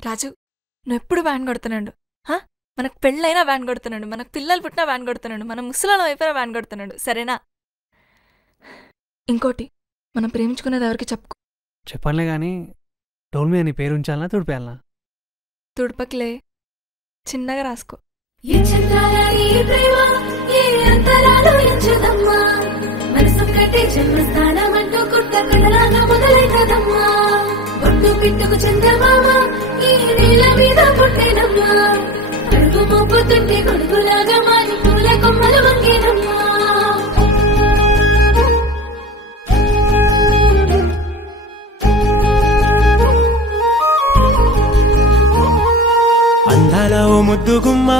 రాజు నువ్వెప్పుడు వ్యాన్ కొడుతున్నాడు. మనకు పెళ్ళైనా వ్యాన్ కొడుతున్నాడు, మనకు పిల్లలు పుట్టినా వ్యాన్ కొడుతున్నాడు, మన ముసలాల వైపున వ్యాన్ కొడుతున్నాడు. సరేనా? ఇంకోటి, మనం ప్రేమించుకునేది ఎవరికి చెప్పుకో. చెప్పనులే కానీ డోల్ మీద నీ పేరు ఉంచాలనా తుడిపేయాలనా? తుడపకిలే, చిన్నగా రాసుకో. పిట్టుకు చందమామ ఈ నేల మీద పుట్టేనమ్మా, అడుగు మోపుతుంటే కొడుకులాగా మారి పూల కొమ్మలు వంగేనమ్మా. అందాల ఓ ముద్దుగుమ్మ,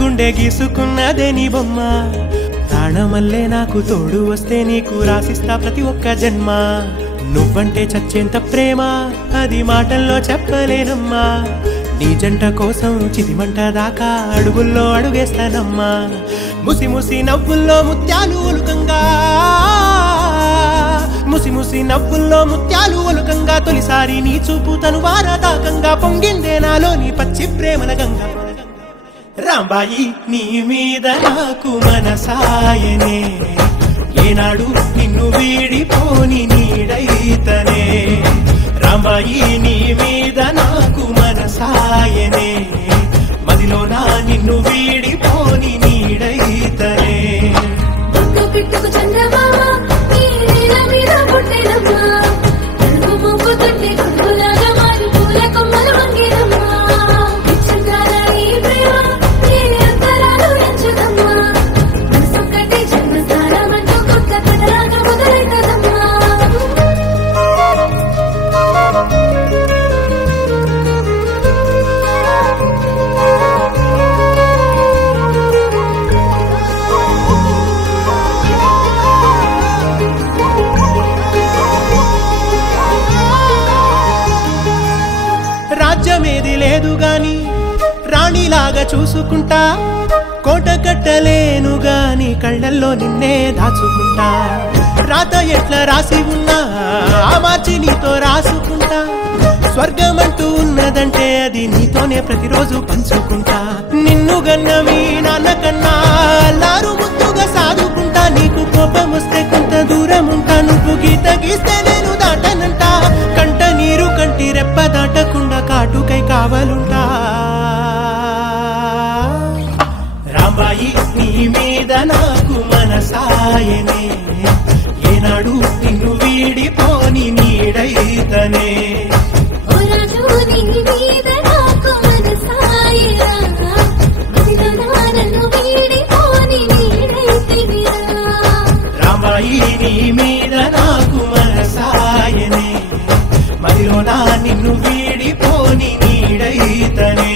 గుండె గీసుకున్నదే నీ బొమ్మ. ప్రాణమల్లే నాకు తోడు వస్తే నీకు రాసిస్తా ప్రతి ఒక్క జన్మ. నువ్వంటే చచ్చేంత ప్రేమ అది మాటల్లో చెప్పలేనమ్మా. నీ జంట కోసం చితిమంట దాకా అడుగుల్లో అడుగేస్తానమ్మా. ముసి ముసి నవ్వుల్లో ముత్యాలు ఒలుకంగా, ముసి ముసి నవ్వుల్లో ముత్యాలు ఒలుకంగా, తొలిసారి నీ చూపు తను వారదాకంగా పొంగిందే నాలో నీ పచ్చి ప్రేమల గంగా. రాంబాయి నీ మీద నాకు మనసాయనే, ఏనాడు నిన్ను వీడిపోని నీడైతనే. రాంబాయి నీ మీద నాకు మనసాయనే, మదిలోన నిన్ను వీడిపోని నీడైతనే. పిట్టుకు చంద్రమామ ఈ నేల మీద పుట్టేనమ్మా, అడుగు మోపుతుంటే కొడుకులాగా మారి పూల కొమ్మలు వంగేనమ్మా. రాజ్యమేది లేదు గాని రాణిలాగా చూసుకుంటా, కోట కట్టలేను గాని కళ్ళల్లో నిన్నే దాచుకుంటా. రాత ఎట్లా రాసి ఉన్నా ఆ మార్చి నీతో రాసుకుంటా. స్వర్గమంటూ ఉన్నదంటే అది నీతోనే ప్రతిరోజు పంచుకుంటా. నిన్ను గన్నవి నాన్న కన్నా అల్లారు ముద్దుగా సాదుకుంటా. నీకు కోపం వస్తే కొంత దూరం ఉంటా, నువ్వు గీత గీస్తే నేను దాటనంటా. కంట నీరు కంటి రెప్ప దాటకుండా కాటుకై కావాలుంటా. రాంబాయి నీ మీద నాకు మనసాయనే, ఏనాడు నిన్ను వీడిపోని నీడైతనే. రాంబాయి నీ మీద నాకు మనసాయనే, మదిలోన నిన్ను వీడిపోని నీడైతనే.